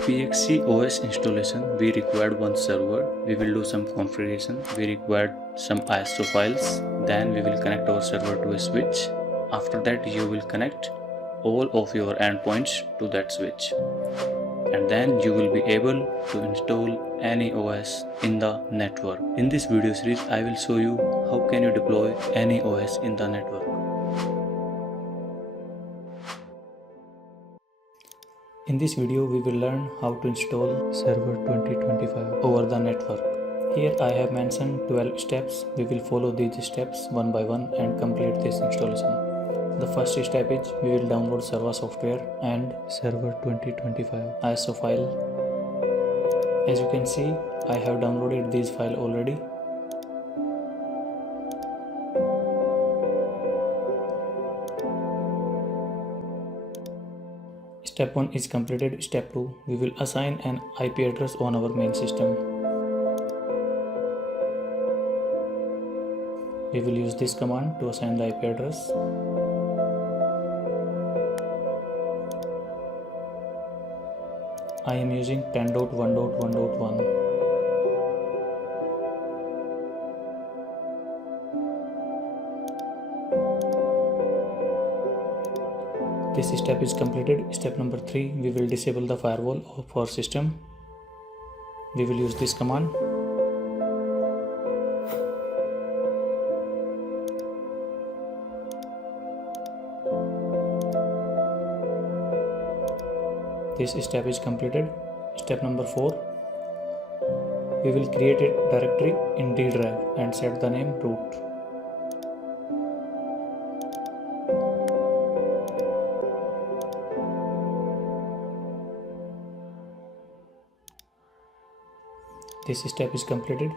PXE OS installation, we required one server. We will do some configuration. We required some ISO files. Then we will connect our server to a switch. After that, you will connect all of your endpoints to that switch. And then you will be able to install any OS in the network. In this video series, I will show you how can you deploy any OS in the network. In this video, we will learn how to install Server 2025 over the network. Here I have mentioned 12 steps. We will follow these steps one by one and complete this installation. The first step is we will download Server software and Server 2025 ISO file. As you can see, I have downloaded this file already. Step 1 is completed. Step 2, we will assign an IP address on our main system. We will use this command to assign the IP address. I am using 10.1.1.1. This step is completed. Step number 3, we will disable the firewall of our system. We will use this command. This step is completed. Step number 4, we will create a directory in D drive and set the name root. This step is completed.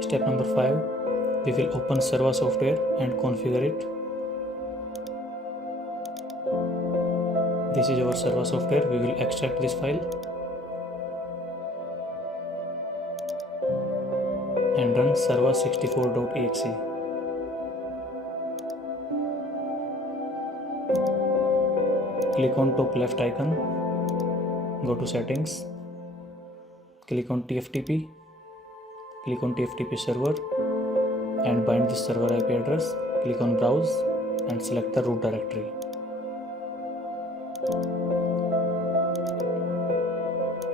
Step number 5, we will open Server software and configure it. This is our Server software. We will extract this file and run server64.exe. Click on top left icon, go to settings, click on TFTP, click on TFTP server and bind this server IP address. Click on browse and select the root directory.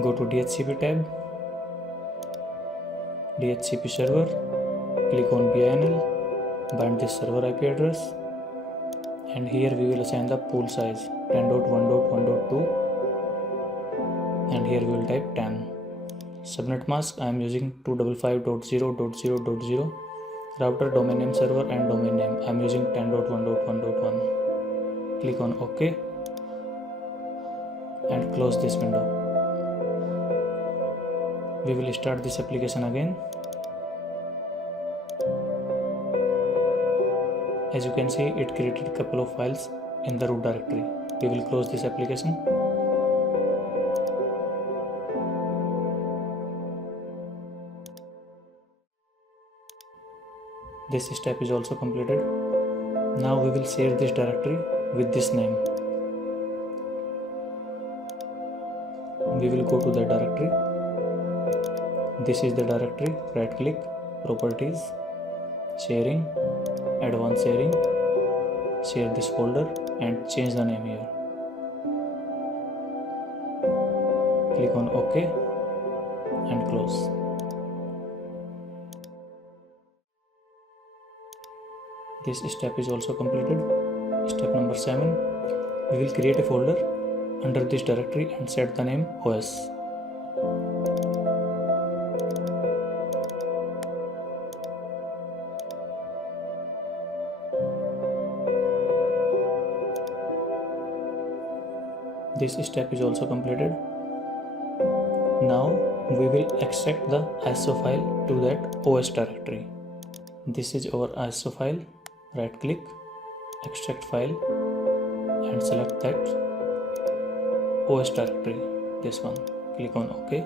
Go to DHCP tab, DHCP server, click on BINL, bind this server IP address, and here we will assign the pool size 10.1.1.2 and here we will type 10. Subnet mask I am using 255.0.0.0. Router domain name server and domain name I am using 10.1.1.1. Click on OK and close this window. We will start this application again. As you can see, it created a couple of files in the root directory. We will close this application. This step is also completed. Now we will share this directory with this name. We will go to the directory. This is the directory. Right click, properties, sharing, advanced sharing, share this folder and change the name here. Click on OK and close. This step is also completed. Step number 7, we will create a folder under this directory and set the name OS. This step is also completed. Now we will extract the ISO file to that OS directory. This is our ISO file. Right click, extract file and select that OS directory, this one. Click on OK.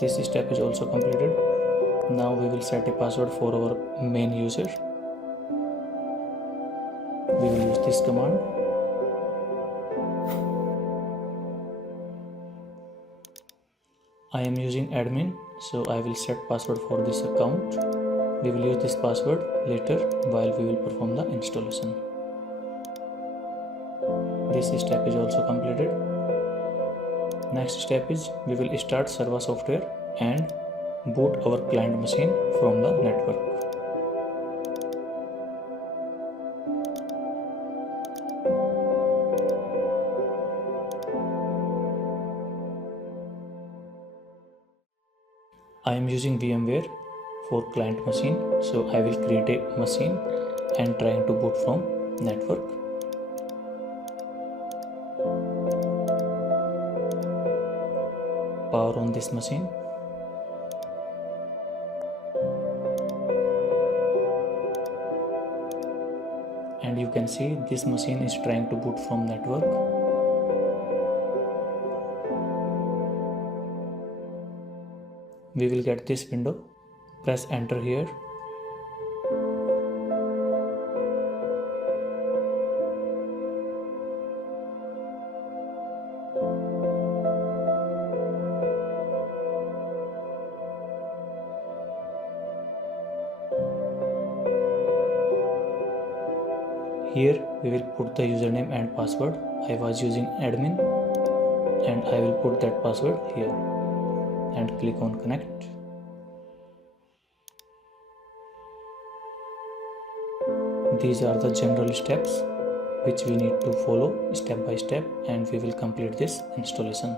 This step is also completed. Now we will set a password for our main user. this command. I am using admin, so I will set password for this account. We will use this password later while we will perform the installation. This step is also completed. Next step is we will start Server software and boot our client machine from the network. I am using VMware for client machine, so I will create a machine and trying to boot from network. Power on this machine. And you can see this machine is trying to boot from network. We will get this window. Press enter here. Here we will put the username and password. I was using admin and I will put that password here and click on connect. These are the general steps which we need to follow step by step, and we will complete this installation.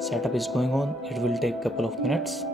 Setup is going on. It will take a couple of minutes.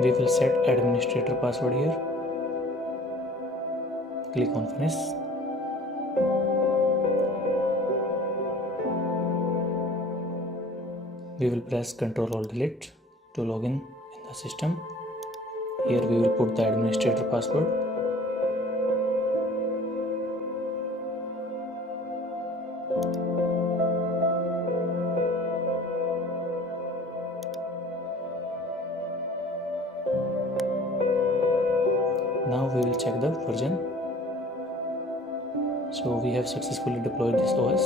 We will set administrator password here. Click on finish. We will press Ctrl or Delete to log in the system. Here we will put the administrator password. version. So we have successfully deployed this OS.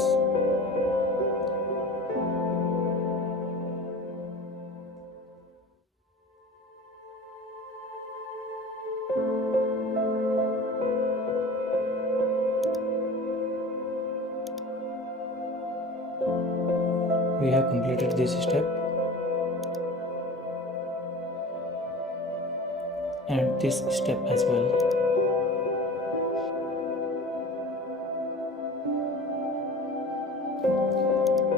We have completed this step and this step as well.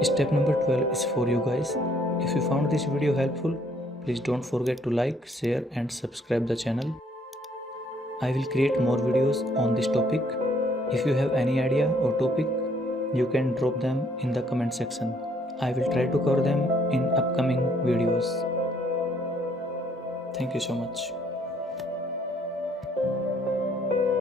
Step number 12 is for you guys. If you found this video helpful, please don't forget to like, share and subscribe the channel. I will create more videos on this topic. If you have any idea or topic, you can drop them in the comment section. I will try to cover them in upcoming videos. Thank you so much.